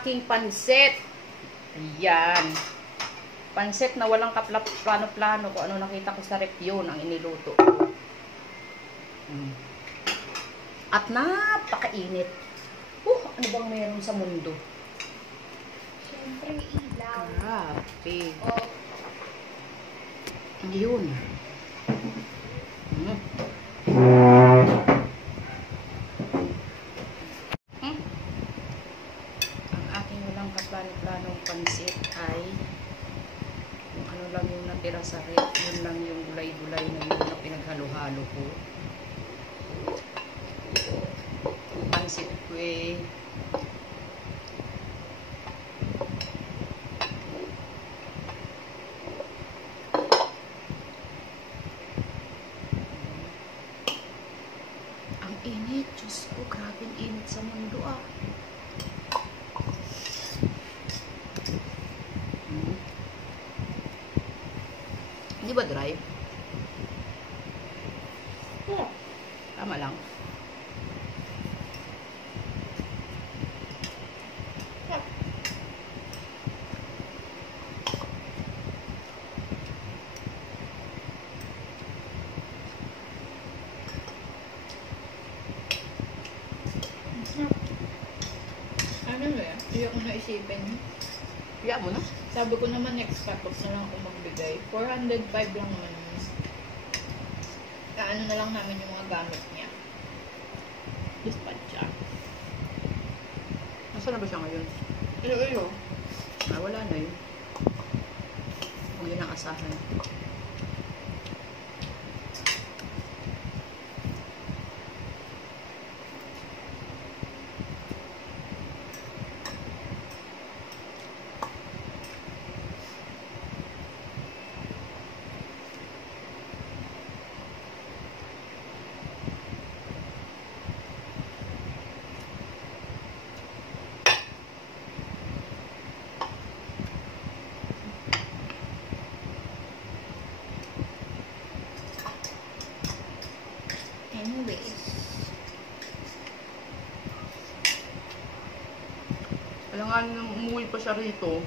aking pansit. Ayan. Pansit na walang plano-plano. Kung ano nakita ko sa rep, yun ang iniluto ko. At napakainit. Ano bang meron sa mundo? Siyempre, ilaw. Grabe. Oh. Yun. Ang aking walang kaplano-planong pansit ay kung ano lang yung natira sa rep, yun lang yung gulay-gulay na yun na pinaghalo-halo ko. Pansit ko eh. Ang init. Diyos ko, grabe ang init sa mundo ah. Hindi ba dry? Tama lang. Ano ba yan? Hindi ako naisipin. Kaya mo na? Sabi ko naman next cut-off na lang ako magbigay. 405 lang naman yun. Kaano na lang namin yung mga gamit niya. Dispatch siya. Nasaan na ba siya ngayon? Ilo-ilo. Wala na yun. Huwag yun ang asahan. Anyways. Kailangan umuwi pa siya rito.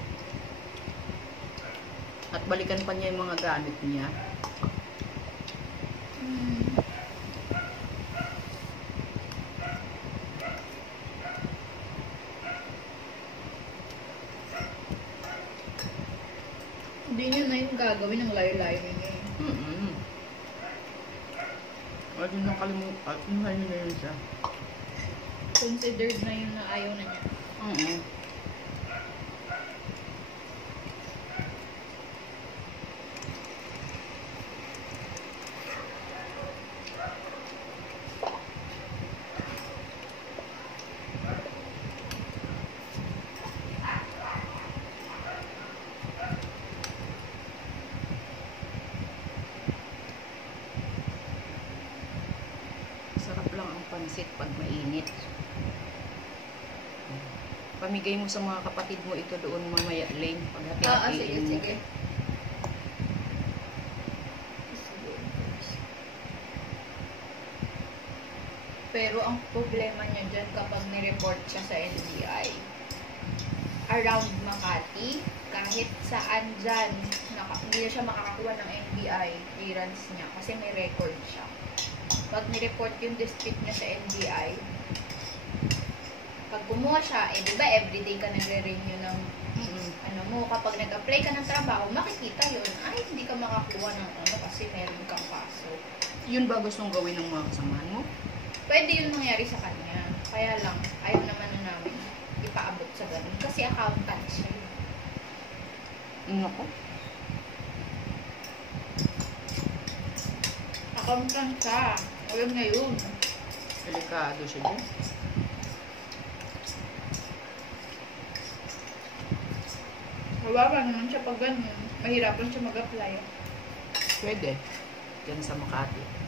At balikan pa niya yung mga gamit niya. Hindi niya na yung gagawin ng layo-layo niya. Huwag yun nang kalimutan. Inuhan niyo na yun siya. Considered na yun na ayaw na niya. Sarap lang ang pansit pag mainit. Pamigay mo sa mga kapatid mo ito doon mamaya, Lane. Pag hati-hatiin mo. Sige. Pero ang problema niya dyan kapag nireport siya sa NBI, around Makati, kahit saan dyan, hindi na siya makakakuha ng NBI clearance niya kasi may record siya. Pag nireport yung district niya sa NBI, pag kumuha siya, di ba everyday ka nagre-renew ng ano mo, kapag nag-apply ka ng trabaho, makikita yun, ay hindi ka makakuha ng ano kasi meron kang paso. Yun ba gustong gawin ng mga kasamahan mo? Pwede yun mangyari sa kanya. Kaya lang, ayaw naman na namin ipaabot sa ganun. Kasi accountant siya yun. Ako? Accountant siya. Ayaw ngayon. Delikado siya dyan. Mawawa naman siya pag ganun. Mahirapan siya mag-apply. Pwede. Diyan sa Makati.